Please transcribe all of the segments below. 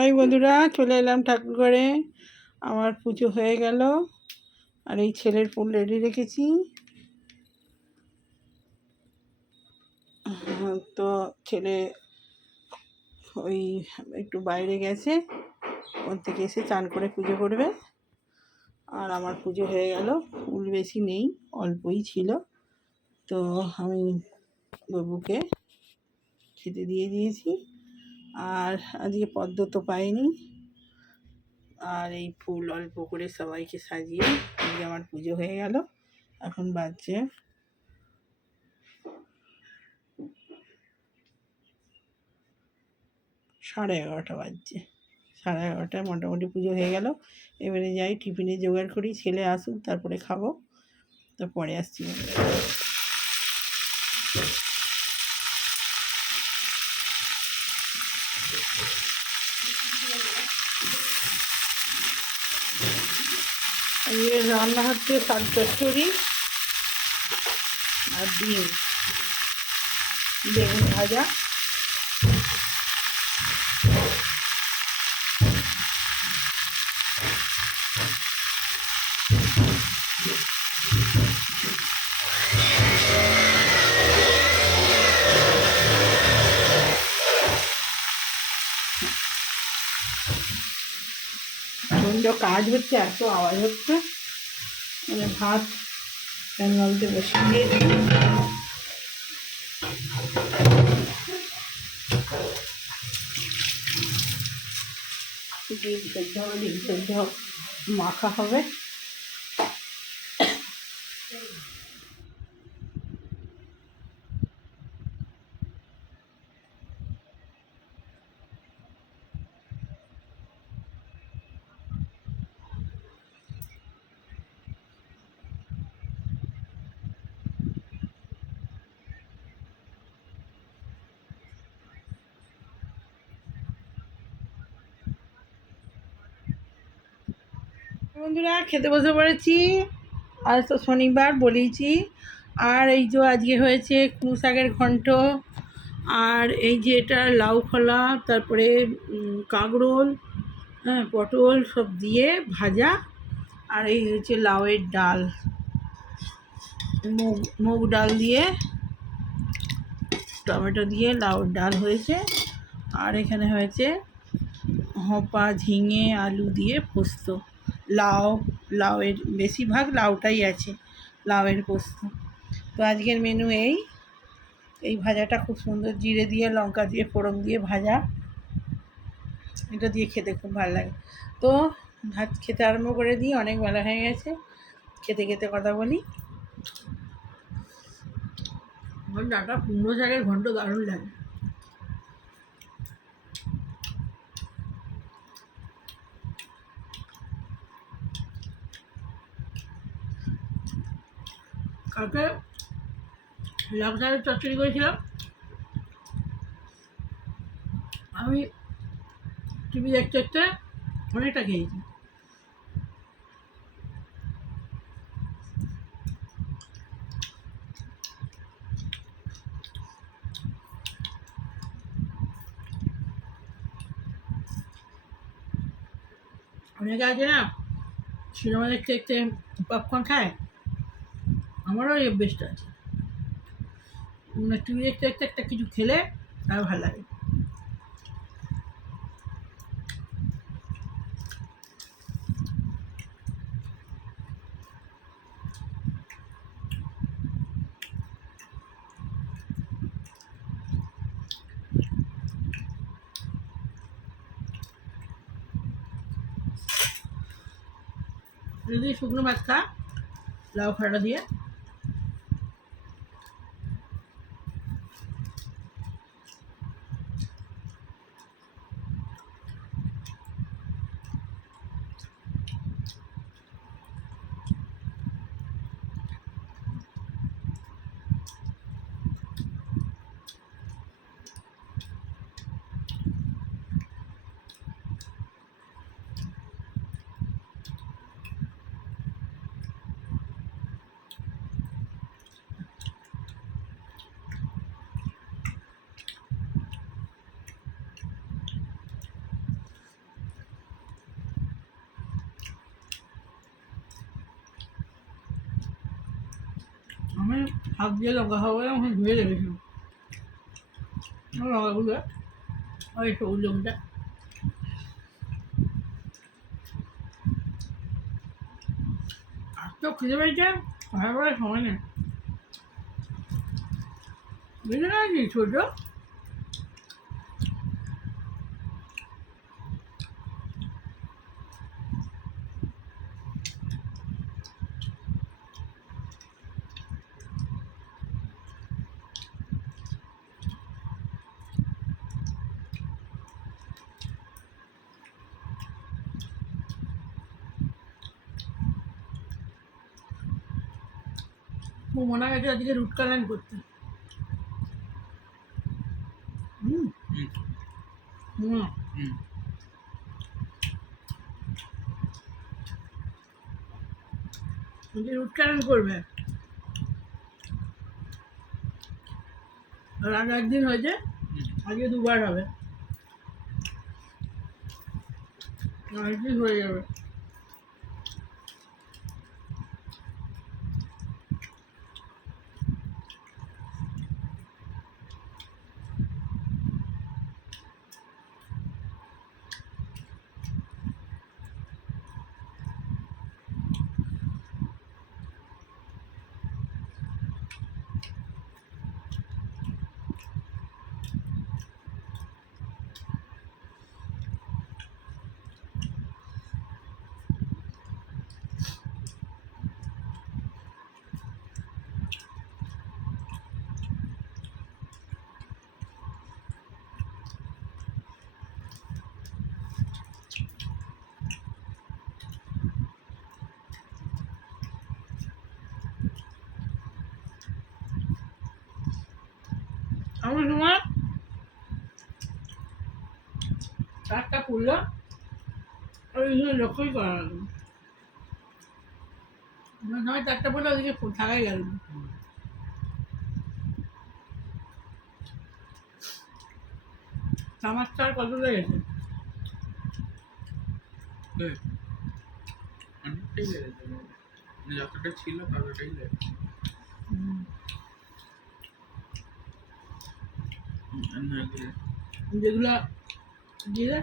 এই বন্ধুরা চলে এলাম ঠাকুর ঘরে। আমার পুজো হয়ে গেল আর এই ছেলের ফুল রেডি রেখেছি। তো ছেলে ওই একটু বাইরে গেছে, ওর থেকে এসে চান করে পুজো করবে। আর আমার পুজো হয়ে গেল। ফুল বেশি নেই, অল্পই ছিল। তো আমি বাবুকে খেতে দিয়ে দিয়েছি। আর আজকে পদ্ম তো পাইনি, আর এই ফুল অল্প করে সবাইকে সাজিয়ে আজকে আমার পুজো হয়ে গেল। এখন বাজছে 11:30 বাজছে। 11:30 মোটামুটি পুজো হয়ে গেল। এবারে যাই টিফিনে জোগাড় করি, ছেলে আসুক তারপরে খাবো। তো পরে আসছি। রান্না হচ্ছে শাক চচ্চড়ি আর ডিম, বেগুন ভাজা। প্রচণ্ড কাজ হচ্ছে, এত আওয়াজ হচ্ছে। মানে ভাত ফ্যান গালতে বসিয়ে দিয়েছি। ডিম সেদ্ধ মাখা হবে। বন্ধুরা খেতে বসে পড়েছি। আজ তো শনিবার বলেইছি। আর এই যে আজকে হয়েছে কুমড়ো শাকের ঘন্ট, আর এই যে এটা লাউ খোলা, তারপরে কাঁকরোল, পটল সব দিয়ে ভাজা। আর এই হচ্ছে লাউয়ের ডাল, মুগ ডাল দিয়ে টমেটো দিয়ে লাউয়ের ডাল হয়েছে। আর এখানে হয়েছে হোপা ঝিঙে আলু দিয়ে পোস্ত। লাউয়ের বেশিরভাগ লাউটাই আছে, লাউয়ের পোস্ত। তো আজকের মেনু এই ভাজাটা খুব সুন্দর, জিরে দিয়ে লঙ্কা দিয়ে ফোড়ন দিয়ে ভাজা। এটা দিয়ে খেতে খুব ভালো লাগে। তো ভাত খেতে আরম্ভ করে দিই, অনেক বেলা হয়ে গেছে। খেতে খেতে কথা বলি। আমার ডাটা কুমড়ো শাকের ঘন্ট দারুণ লাগে। কালকে লাউ শাকের চচ্চড়ি করেছিলাম। আমি টিভি দেখতে দেখতে অনেকটা খেয়েছি। অনেকে আছে না সিনেমা দেখতে দেখতে পপকর্ন খায়, আমারও এই অভ্যেসটা আছে। টিভি দেখতে দেখতে একটা কিছু খেলে আরও ভালো লাগে। যদি শুকনো ভাত খা লাউ খাড়া দিয়ে, হাত দিয়ে লঙ্কা খাবো বলে এখন ধুয়ে রেখেছিলাম লঙ্কাগুলো ওই সবুজ লঙ্কা আর তো খিদে পেয়েছে ভালো করে সময় নেই বুঝলে না কি ছোটো মনে গেছে আজকে রুট কালান করতে হুম হুম রুট কালান করবে আর আগে একদিন হয়েছে আজকে দুবার হবে একদিন হয়ে যাবে আমার সময় চারটা পুরলো ওই লক্ষ্যই করা গেল সময় চারটা পড়লে ওদিকে থাকাই গেল আমার চার কত লেগেছে অনেকটাই লেগেছে যতটা ছিল ততটাই লেগেছে যেগুলো দিয়ে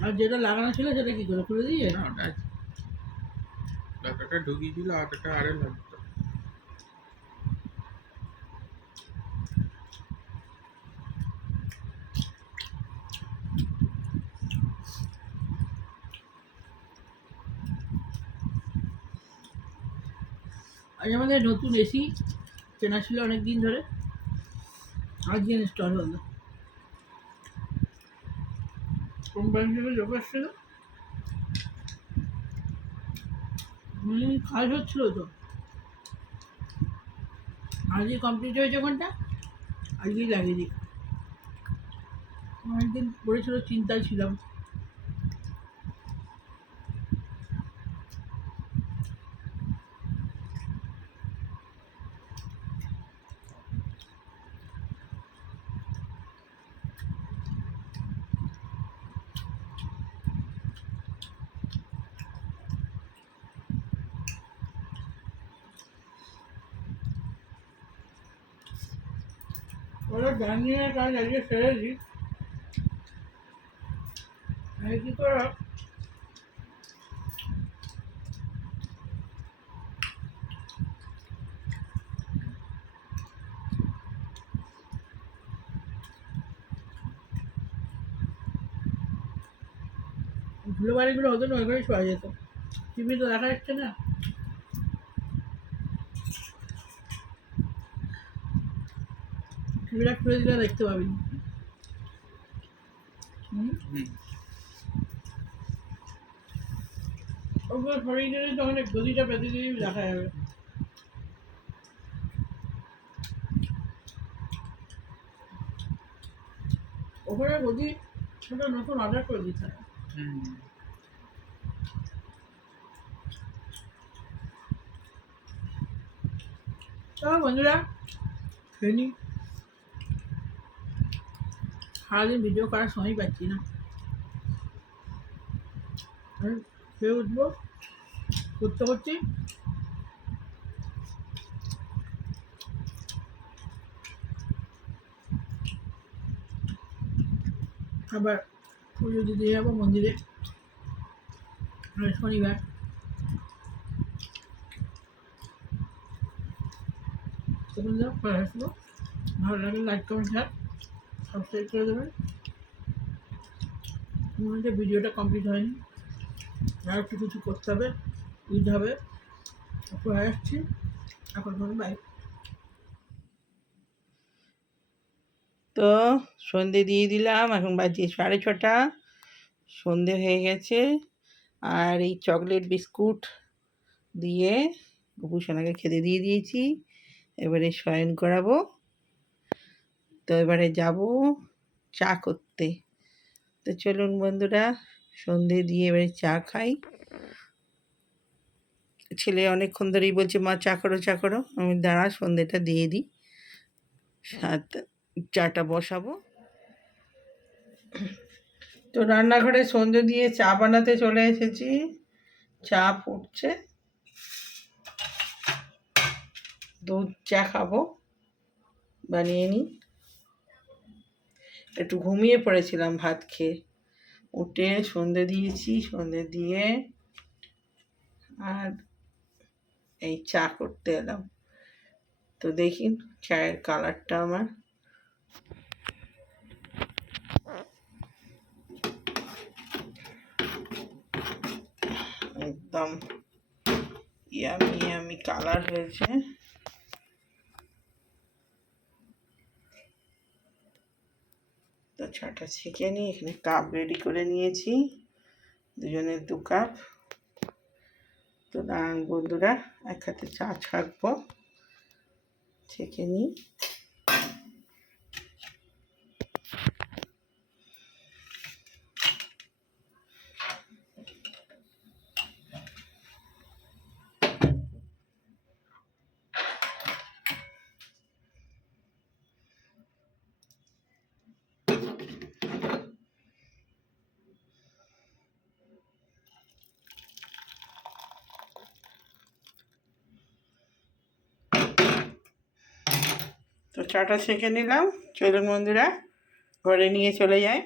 আর যেটা লাগানো ছিল সেটা কি করে খুলে দিয়ে না ওটা যতটা ঢুকিয়েছিল অতটা আরো লাগতো আজ আমাদের নতুন এসি কেনা ছিল অনেক দিন ধরে আজকে ইনস্টল হলো কোম্পানি থেকে লোক এসেছিল কাজ হচ্ছিল তো আজকে কমপ্লিট হয়েছে ওখানটা আজকেই লাগিয়ে দিই অনেকদিন পড়েছিল চিন্তায় ছিলাম ওরা জানিয়ে কাজ আজকে সেরেছি কি করা ধুলো বাড়িগুলো হতো না ওইভাবেই শোয়া যেত টিভি তো দেখা যাচ্ছে না টিভিটা খুলে দিলে দেখতে পাবি ওগুলো সরিয়ে দিলে তখন গদিটা পেতে দিয়ে দেখা যাবে ওখানে গদি সেটা নতুন অর্ডার করে দিতে হবে চলো বন্ধুরা খেয়ে নি সারাদিন ভিডিও করার সময় পাচ্ছি না খেয়ে উঠবো করতে করতে আবার পুজো দিতে যাবো মন্দিরে শনিবার। তখন যাও পরে আসবো। ভালো লাগে লাইক কমেন্ট শেয়ার সাবস্ক্রাইব করে দেবেন। মনে হচ্ছে ভিডিওটা কমপ্লিট হয়নি, আর একটু কিছু করতে হবে, দিতে হবে। পরে আসছি, এখন বাই। তো সন্ধে দিয়ে দিলাম, এখন বাজে 6:30, সন্ধে হয়ে গেছে। আর এই চকলেট বিস্কুট দিয়ে গোপুসোনাকে খেতে দিয়ে দিয়েছি, এবারে শয়ন করাবো। তো এবারে যাব চা করতে। তো চলুন বন্ধুরা, সন্ধে দিয়ে এবারে চা খাই। ছেলে অনেকক্ষণ ধরেই বলছে মা চা করো চা করো, আমি দাঁড়া সন্ধেটা দিয়ে দিই, চাটা বসাবো। তো রান্নাঘরে সন্ধে দিয়ে চা বানাতে চলে এসেছি, চা ফুটছে, দুধ চা খাবো, বানিয়ে নিই। একটু ঘুমিয়ে পড়েছিলাম ভাত খেয়ে, উঠে সন্ধে দিয়েছি, সন্ধে দিয়ে আর এই চা করতে এলাম। তো দেখি চায়ের কালারটা আমার একদম ইয়ামি ইয়ামি কালার হয়েছে। তো চাটা ছেঁকে নিই, এখানে কাপ রেডি করে নিয়েছি, দুজনের 2 কাপ। তো দাঁড়ান বন্ধুরা, এক হাতে চা ছাঁকবো, ছেঁকে নিই। তো চাটা ছেঁকে নিলাম, চলুন বন্ধুরা ঘরে নিয়ে চলে যাই।